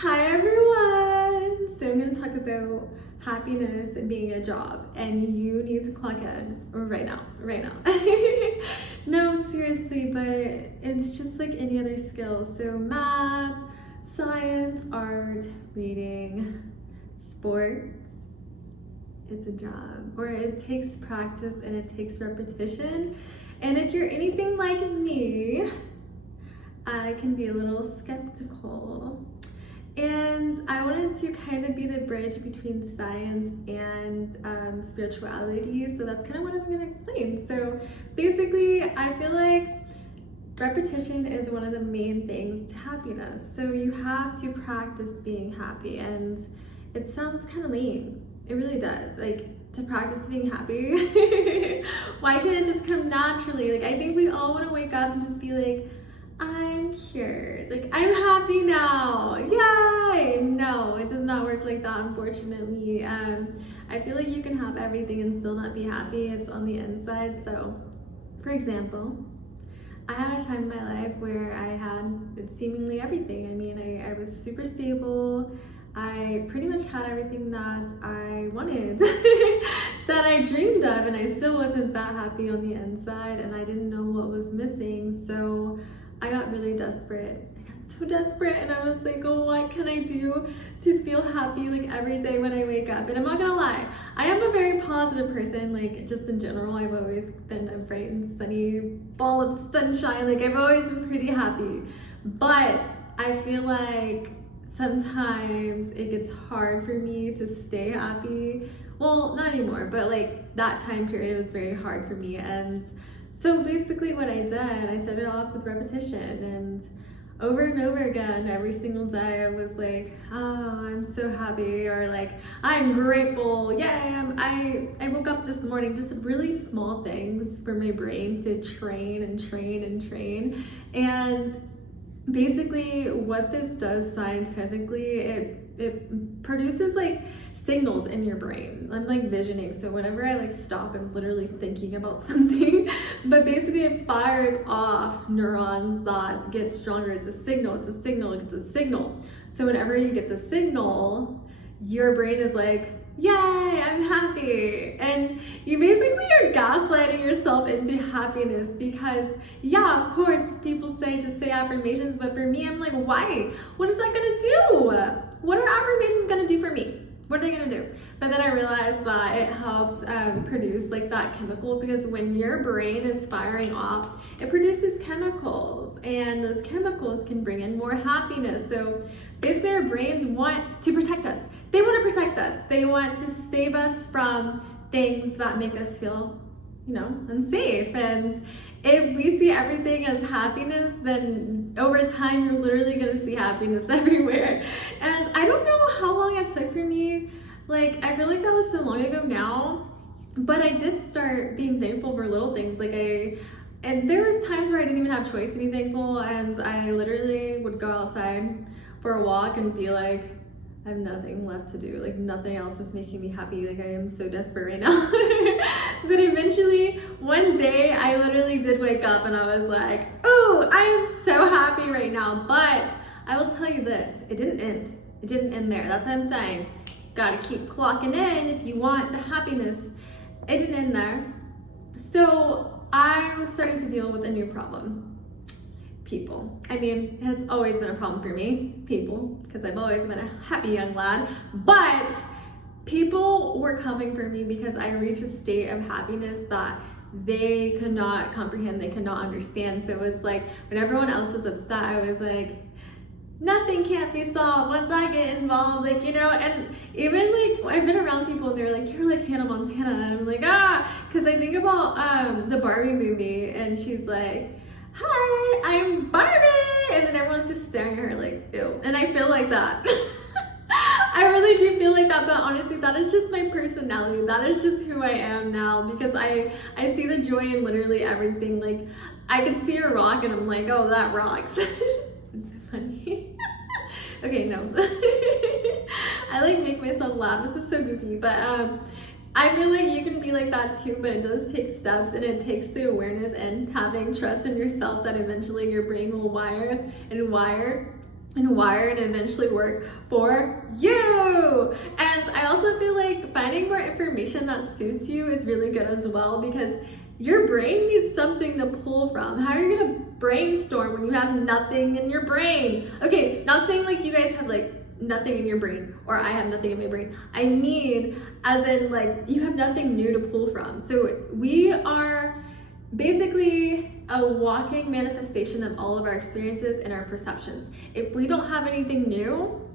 Hi everyone! So I'm going to talk about happiness and being a job, and you need to clock in right now, right now. No, seriously, but it's just like any other skill. So math, science, art, reading, sports, it's a job. Or it takes practice and it takes repetition. And if you're anything like me, I can be a little skeptical. And I wanted to kind of be the bridge between science and spirituality. So that's kind of what I'm going to explain. So basically, I feel like repetition is one of the main things to happiness. So you have to practice being happy. And it sounds kind of lame. It really does. Like, to practice being happy. Why can't it just come naturally? Like, I think we all want to wake up and just be like, I'm cured, like I'm happy now, yay! No, it does not work like that, unfortunately. I feel like you can have everything and still not be happy. It's on the inside. So for example, I had a time in my life where I had seemingly everything. I mean, I was super stable. I pretty much had everything that I wanted, that I dreamed of, and I still wasn't that happy on the inside, and I didn't know what was missing. So I got really desperate. I got so desperate, and I was like, oh, what can I do to feel happy like every day when I wake up? And I'm not gonna lie, I am a very positive person, like just in general. I've always been a bright and sunny ball of sunshine. Like I've always been pretty happy. But I feel like sometimes it gets hard for me to stay happy. Well, not anymore, but like that time period was very hard for me. And so basically what I did, I started off with repetition, and over again, every single day I was like, oh, I'm so happy, or like, I'm grateful, yay, I woke up this morning. Just really small things for my brain to train and train and train. And basically what this does scientifically, it produces like signals in your brain. I'm like visioning, so whenever I like stop, I'm literally thinking about something, but basically it fires off neurons that get stronger. It's a signal, it's a signal, it's a signal. So whenever you get the signal, your brain is like, yay, I'm happy. And you basically are gaslighting yourself into happiness, because yeah, of course, people say just say affirmations, but for me, I'm like, why? What is that gonna do? What are affirmations gonna do for me? What are they gonna do? But then I realized that it helps produce like that chemical, because when your brain is firing off, it produces chemicals, and those chemicals can bring in more happiness. So basically our brains want to protect us. They want to protect us. They want to save us from things that make us feel, unsafe. And if we see everything as happiness, then over time, you're literally going to see happiness everywhere. And I don't know how long it took for me. Like, I feel like that was so long ago now, but I did start being thankful for little things. And there was times where I didn't even have choice to be thankful, and I literally would go outside for a walk and be like, I have nothing left to do. Like, nothing else is making me happy. Like, I am so desperate right now. But eventually, one day, I literally did wake up and I was like, oh, I am so happy right now. But I will tell you this, it didn't end. It didn't end there. That's what I'm saying. Gotta keep clocking in if you want the happiness. It didn't end there. So I started to deal with a new problem. People. I mean, it's always been a problem for me, people, because I've always been a happy young lad, but people were coming for me because I reached a state of happiness that they could not comprehend, they could not understand. So it was like, when everyone else was upset, I was like, nothing can't be solved once I get involved, and even like, I've been around people and they're like, you're like Hannah Montana, and I'm like, because I think about the Barbie movie, and she's like, hi, I'm Barbie, and then everyone's just staring at her like, ew. And I feel like that. I really do feel like that, but honestly, that is just my personality. That is just who I am now, because I see the joy in literally everything. Like, I could see a rock and I'm like, oh, that rocks. It's so funny. Okay, no. I like make myself laugh. This is so goofy, but I feel like you can be like that too, but it does take steps, and it takes the awareness and having trust in yourself that eventually your brain will wire and wired and eventually work for you. And I also feel like finding more information that suits you is really good as well, because your brain needs something to pull from. How are you gonna brainstorm when you have nothing in your brain? Okay, not saying like you guys have like nothing in your brain or I have nothing in my brain. I mean, as in like you have nothing new to pull from. So we are basically a walking manifestation of all of our experiences and our perceptions. If we don't have anything new,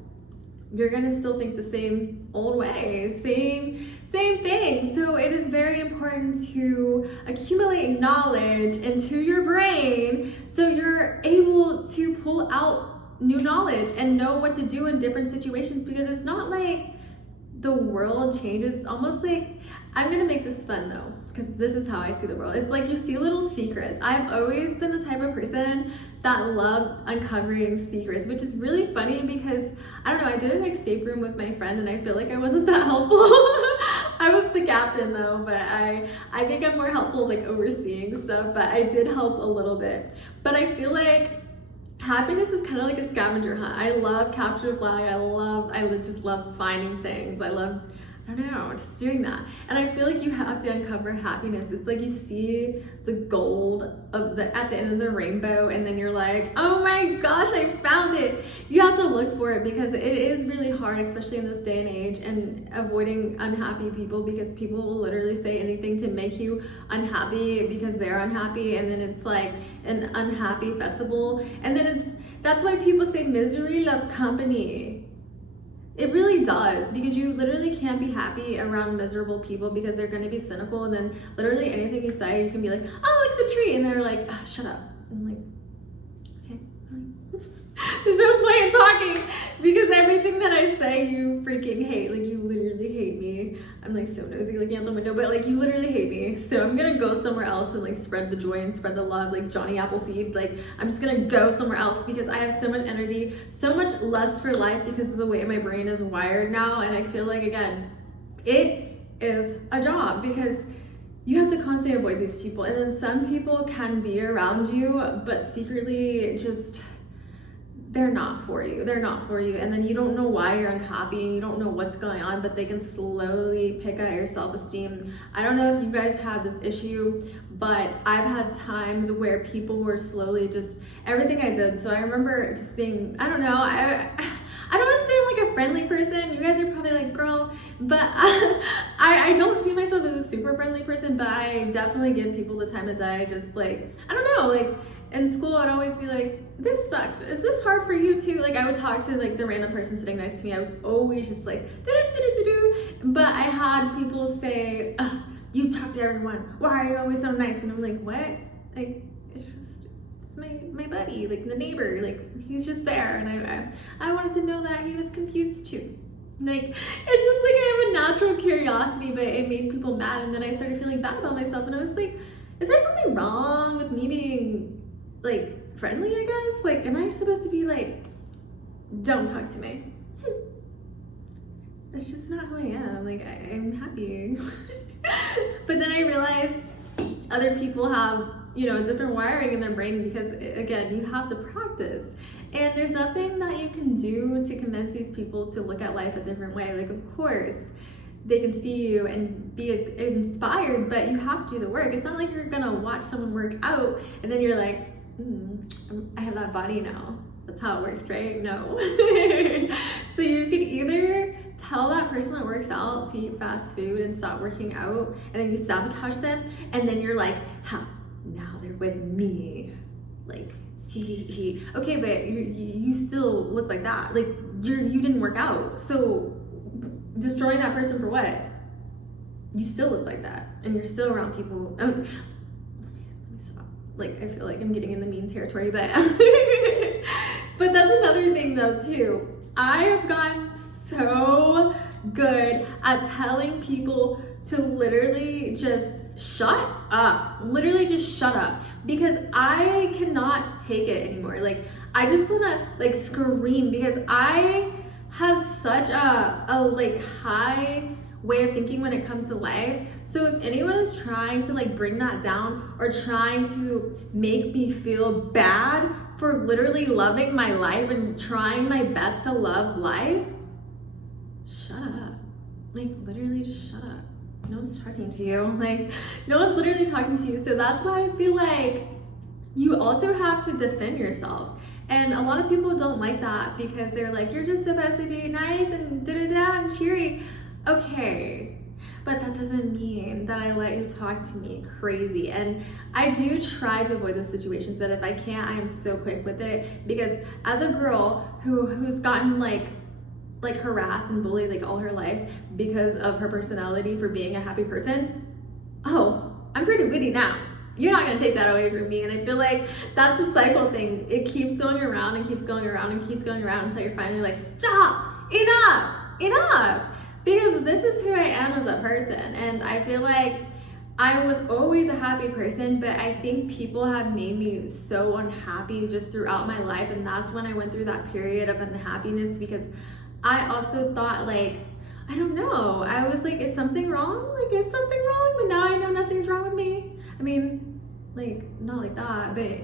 you're gonna still think the same old way, same thing. So it is very important to accumulate knowledge into your brain so you're able to pull out new knowledge and know what to do in different situations, because it's not like the world changes. Almost like, I'm gonna make this fun though, because this is how I see the world. It's like you see little secrets. I've always been the type of person that loved uncovering secrets, which is really funny because, I don't know, I did an escape room with my friend and I feel like I wasn't that helpful. I was the captain though, but I think I'm more helpful like overseeing stuff, but I did help a little bit. But I feel like happiness is kind of like a scavenger hunt. I love capture the flag. I just love finding things. I don't know, just doing that. And I feel like you have to uncover happiness. It's like you see the gold at the end of the rainbow and then you're like, oh my gosh, I found it. You have to look for it, because it is really hard, especially in this day and age, and avoiding unhappy people, because people will literally say anything to make you unhappy because they're unhappy, and then it's like an unhappy festival. And then that's why people say misery loves company. It really does, because you literally can't be happy around miserable people, because they're going to be cynical, and then literally anything you say, you can be like, oh, look at the tree, and they're like, oh, shut up. I'm like, okay, there's no point in talking, because everything that I say you freaking hate. Like, you literally hate me. I'm like so nosy looking out the window, but like you literally hate me. So I'm gonna go somewhere else and like spread the joy and spread the love, like Johnny Appleseed. Like, I'm just gonna go somewhere else, because I have so much energy, so much lust for life, because of the way my brain is wired now. And I feel like, again, it is a job, because you have to constantly avoid these people. And then some people can be around you, but secretly just, they're not for you. They're not for you. And then you don't know why you're unhappy, and you don't know what's going on, but they can slowly pick at your self-esteem. I don't know if you guys had this issue, but I've had times where people were slowly just, everything I did. So I remember just being, I don't know, I don't want to say I'm like a friendly person. You guys are probably like, girl, but I don't see myself as a super friendly person, but I definitely give people the time of day. Just like, I don't know, like in school, I'd always be like, this sucks. Is this hard for you too? Like, I would talk to like the random person sitting next to me. I was always just like, but I had people say, you talk to everyone. Why are you always so nice? And I'm like, what? Like, it's my buddy, like the neighbor, like he's just there. And I wanted to know that he was confused too. Like, it's just like I have a natural curiosity, but it made people mad. And then I started feeling bad about myself. And I was like, is there something wrong with me being like friendly, I guess? Like, am I supposed to be like, don't talk to me? It's just not who I am. Like, I'm happy. But then I realized other people have, you know, different wiring in their brain, because again, you have to practice. And there's nothing that you can do to convince these people to look at life a different way. Like, of course, they can see you and be inspired, but you have to do the work. It's not like you're gonna watch someone work out and then you're like, I have that body now. That's how it works, right? No. So you can either tell that person that works out to eat fast food and stop working out, and then you sabotage them, and then you're like, now they're with me. Like, okay, but you still look like that. Like, you didn't work out. So destroying that person for what? You still look like that, and you're still around people. Let me stop. Like, I feel like I'm getting in the mean territory, but but that's another thing though too. I have gotten so good at telling people to literally just shut up. Literally just shut up, because I cannot take it anymore. Like, I just wanna like scream, because I have such a like high way of thinking when it comes to life. So if anyone is trying to like bring that down or trying to make me feel bad for literally loving my life and trying my best to love life, shut up. Like literally just shut up. No one's talking to you. Like no one's literally talking to you. So that's why I feel like you also have to defend yourself. And a lot of people don't like that because they're like, you're just supposed to be nice and da-da-da and cheery. Okay, but that doesn't mean that I let you talk to me crazy. And I do try to avoid those situations, but if I can't, I am so quick with it, because as a girl who's gotten like harassed and bullied like all her life because of her personality for being a happy person, oh, I'm pretty witty now. You're not gonna take that away from me. And I feel like that's a cycle thing. It keeps going around and keeps going around and keeps going around until you're finally like, stop, enough. Because this is who I am as a person. And I feel like I was always a happy person, but I think people have made me so unhappy just throughout my life. And that's when I went through that period of unhappiness, because I also thought like, I don't know, I was like, is something wrong? Like, is something wrong? But now I know nothing's wrong with me. I mean, like, not like that, but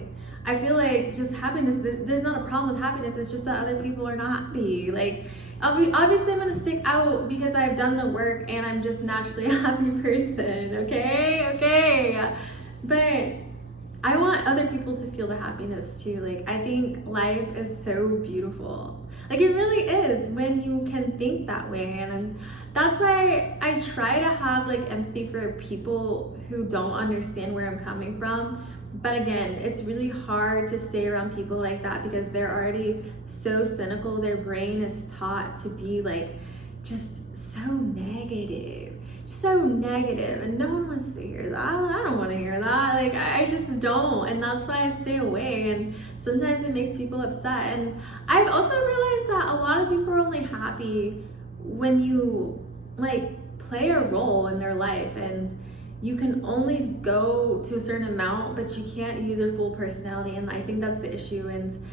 I feel like just happiness, there's not a problem with happiness. It's just that other people are not happy. Like, obviously I'm gonna stick out because I've done the work and I'm just naturally a happy person, okay? But I want other people to feel the happiness too. Like, I think life is so beautiful. Like, it really is when you can think that way. And that's why I try to have like empathy for people who don't understand where I'm coming from. But again, it's really hard to stay around people like that because they're already so cynical. Their brain is taught to be like just so negative, and no one wants to hear that. I don't want to hear that. Like, I just don't. And that's why I stay away. And sometimes it makes people upset. And I've also realized that a lot of people are only happy when you like play a role in their life, and you can only go to a certain amount, but you can't use your full personality. And I think that's the issue. And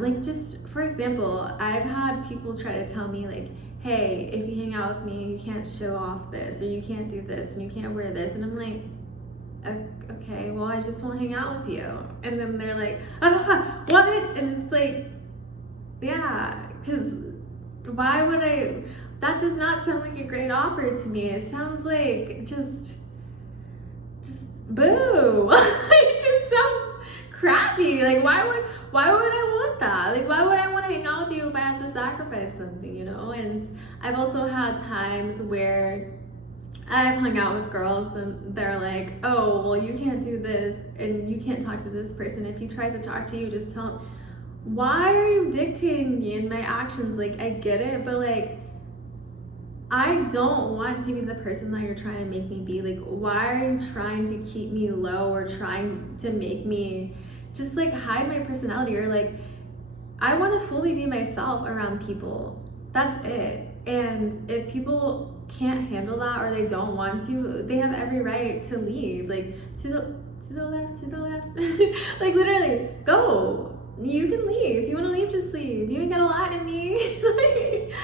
like, just for example, I've had people try to tell me like, hey, if you hang out with me, you can't show off this, or you can't do this, and you can't wear this. And I'm like, okay, well, I just won't hang out with you. And then they're like, what? And it's like, yeah, because why would I? That does not sound like a great offer to me. It sounds like just boo. Like, it sounds crappy. Like, why would I want that? Like, why would I want to hang out with you if I have to sacrifice something, you know? And I've also had times where I've hung out with girls and they're like, oh, well, you can't do this and you can't talk to this person. If he tries to talk to you, just tell him. Why are you dictating me and my actions? Like, I get it, but like, I don't want to be the person that you're trying to make me be. Like, why are you trying to keep me low or trying to make me just like hide my personality? Or like, I want to fully be myself around people. That's it. And if people can't handle that or they don't want to, they have every right to leave. Like, to the left. Like, literally, go. You can leave. If you want to leave, just leave. You ain't gotta lie to me. Like,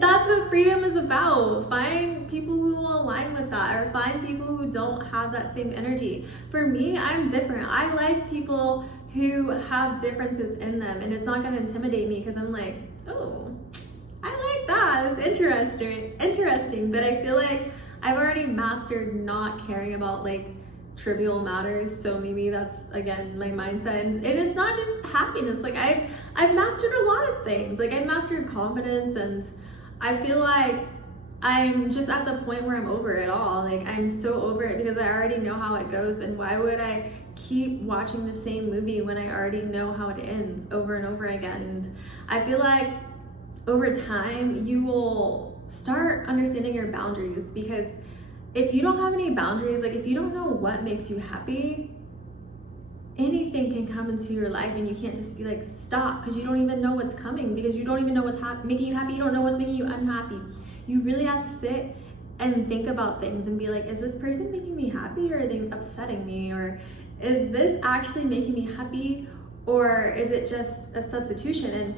that's what freedom is about. Find people who will align with that, or find people who don't have that same energy. For me, I'm different. I like people who have differences in them, and it's not gonna intimidate me because I'm like, oh, I like that. It's interesting. But I feel like I've already mastered not caring about like trivial matters. So maybe that's, again, my mindset. And it's not just happiness. Like, I've mastered a lot of things. Like, I've mastered confidence, and I feel like I'm just at the point where I'm over it all. Like, I'm so over it because I already know how it goes. And why would I keep watching the same movie when I already know how it ends over and over again? And I feel like over time, you will start understanding your boundaries, because if you don't have any boundaries, like if you don't know what makes you happy, anything can come into your life, and you can't just be like, stop, because you don't even know what's coming, because you don't even know what's making you happy. You don't know what's making you unhappy. You really have to sit and think about things and be like, is this person making me happy, or are they upsetting me? Or is this actually making me happy, or is it just a substitution? And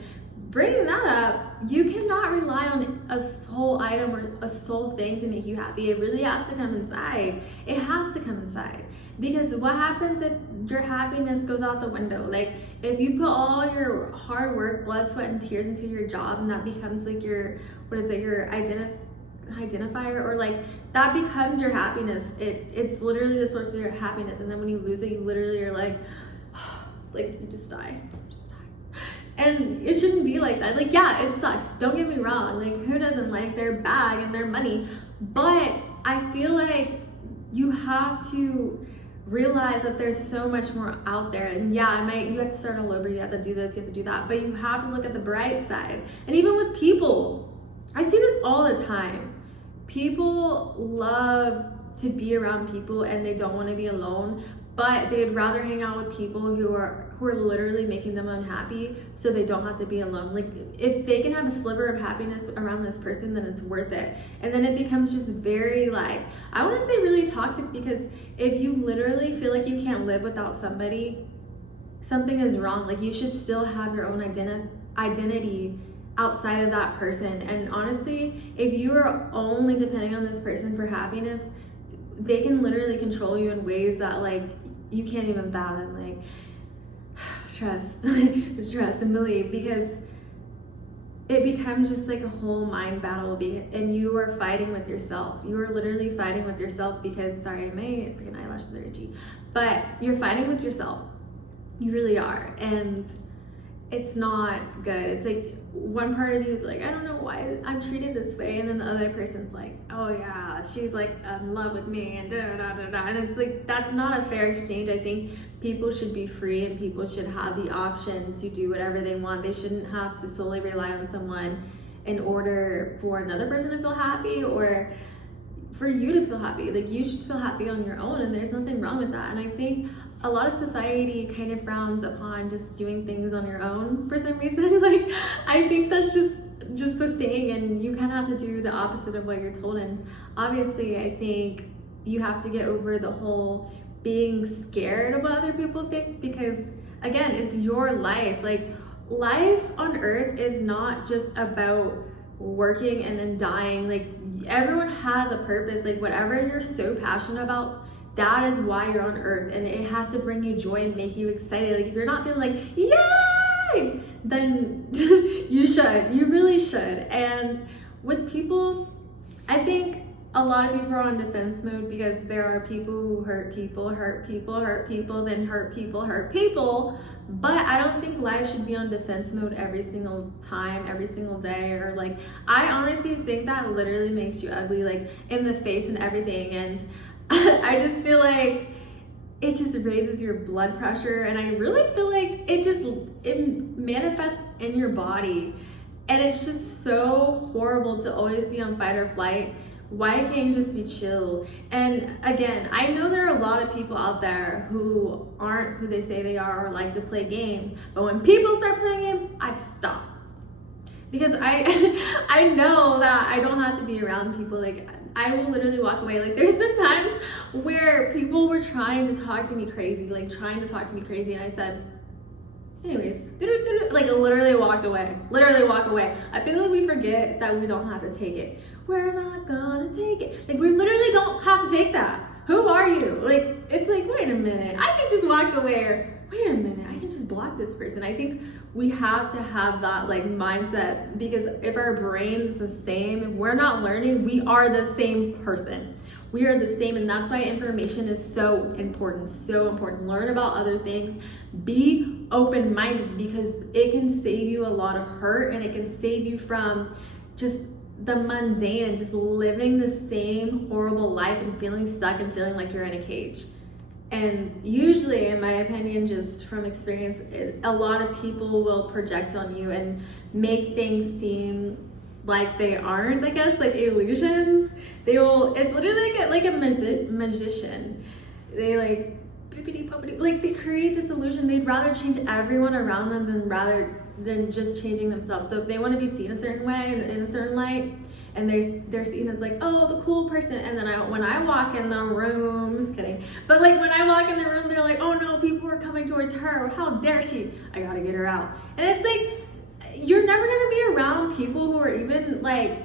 bringing that up, you can cannot rely on a sole item or a sole thing to make you happy. It really has to come inside. It has to come inside. Because what happens if your happiness goes out the window? Like, if you put all your hard work, blood, sweat, and tears into your job, and that becomes like your, your identifier, or like that becomes your happiness. It's literally the source of your happiness. And then when you lose it, you literally are like, like you just die. And it shouldn't be like that. Like, yeah, it sucks. Don't get me wrong. Like, who doesn't like their bag and their money? But I feel like you have to realize that there's so much more out there. And yeah, you have to start all over. You have to do this, you have to do that. But you have to look at the bright side. And even with people, I see this all the time. People love to be around people and they don't want to be alone, but they'd rather hang out with people who are literally making them unhappy so they don't have to be alone. Like, if they can have a sliver of happiness around this person, then it's worth it. And then it becomes just very, like, I want to say really toxic, because if you literally feel like you can't live without somebody, something is wrong. Like, you should still have your own identity outside of that person. And honestly, if you are only depending on this person for happiness, they can literally control you in ways that, like, you can't even fathom. Like, trust and believe, because it becomes just like a whole mind battle, and you are fighting with yourself. You are literally fighting with yourself because, sorry, my freaking eyelashes are itchy, but you're fighting with yourself. You really are. And it's not good. It's like, one part of you is like, I don't know why I'm treated this way, and then the other person's like, oh yeah, she's like in love with me, and da da da da. And it's like, that's not a fair exchange. I think people should be free, and people should have the option to do whatever they want. They shouldn't have to solely rely on someone in order for another person to feel happy, or for you to feel happy. Like, you should feel happy on your own, and there's nothing wrong with that. And I think a lot of society kind of frowns upon just doing things on your own for some reason. Like, I think that's just a thing, and you kind of have to do the opposite of what you're told. And obviously, I think you have to get over the whole being scared of what other people think, because again, it's your life. Like, life on earth is not just about working and then dying. Like, everyone has a purpose. Like, whatever you're so passionate about, that is why you're on earth, and it has to bring you joy and make you excited. Like, if you're not feeling like, yay, then you really should. And with people, I think a lot of people are on defense mode, because there are people who hurt people, then hurt people. But I don't think life should be on defense mode every single time, every single day. Or like, I honestly think that literally makes you ugly, like in the face and everything. And I just feel like it just raises your blood pressure, and I really feel like it manifests in your body, and it's just so horrible to always be on fight or flight. Why can't you just be chill? And again, I know there are a lot of people out there who aren't who they say they are, or like to play games, but when people start playing games, I stop, because I know that I don't have to be around people. Like, I will literally walk away. Like, there's been times where people were trying to talk to me crazy, and I said, anyways, like, literally walk away. I feel like we forget that we don't have to take it. We're not gonna take it. Like, we literally don't have to take that. Who are you? Like, it's like, wait a minute, I can just walk away, or wait a minute, I can just block this person. I think we have to have that like mindset, because if our brain's the same, if we're not learning, we are the same person. We are the same, and that's why information is so important, Learn about other things. Be open-minded, because it can save you a lot of hurt, and it can save you from just the mundane and just living the same horrible life and feeling stuck and feeling like you're in a cage. And usually, in my opinion, just from experience, a lot of people will project on you and make things seem like they aren't, I guess, like illusions. It's literally like a magician. They like, like, they create this illusion. They'd rather change everyone around them than just changing themselves. So if they want to be seen a certain way, in a certain light, and they're seen as like, oh, the cool person, and then when I walk in the room, just kidding, but like when I walk in the room, they're like, oh no, people are coming towards her, how dare she, I gotta get her out. And it's like, you're never gonna be around people who are even like,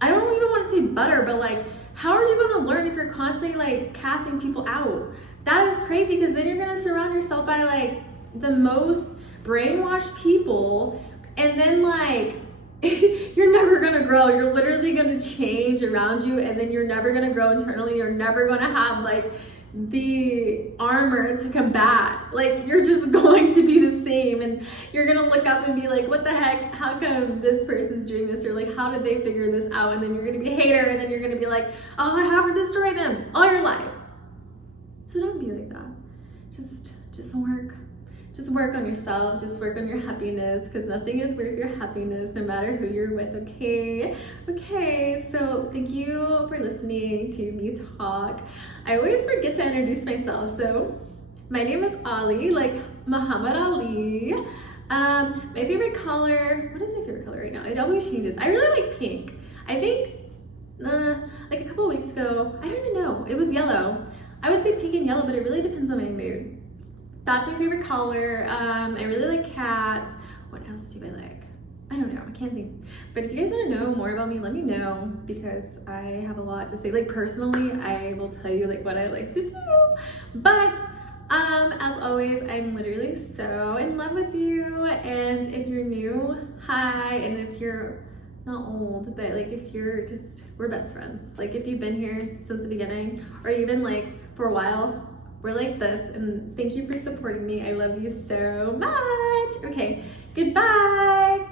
I don't even want to say butter, but like, how are you gonna learn if you're constantly like casting people out? That is crazy, because then you're gonna surround yourself by like the most brainwashed people, and then like you're never gonna grow. You're literally gonna change around you, and then you're never gonna grow internally. You're never gonna have like the armor to combat. Like, you're just going to be the same, and you're gonna look up and be like, what the heck, how come this person's doing this, or like, how did they figure this out? And then you're gonna be a hater, and then you're gonna be like, oh, I have to destroy them all your life. So don't be like that. Just work on yourself, just work on your happiness, because nothing is worth your happiness no matter who you're with, okay? Okay, so thank you for listening to me talk. I always forget to introduce myself. So my name is Ali, like Muhammad Ali. My favorite color, what is my favorite color right now? It always changes. I really like pink. I think like a couple weeks ago, I don't even know, it was yellow. I would say pink and yellow, but it really depends on my mood. That's my favorite color. I really like cats. What else do I like? I don't know, I can't think. But if you guys want to know more about me, let me know, because I have a lot to say. Like, personally, I will tell you like what I like to do. But as always, I'm literally so in love with you. And if you're new, hi. And if you're not old, but like if you're just, we're best friends. Like, if you've been here since the beginning, or even like for a while, we're like this. And thank you for supporting me. I love you so much. Okay, goodbye.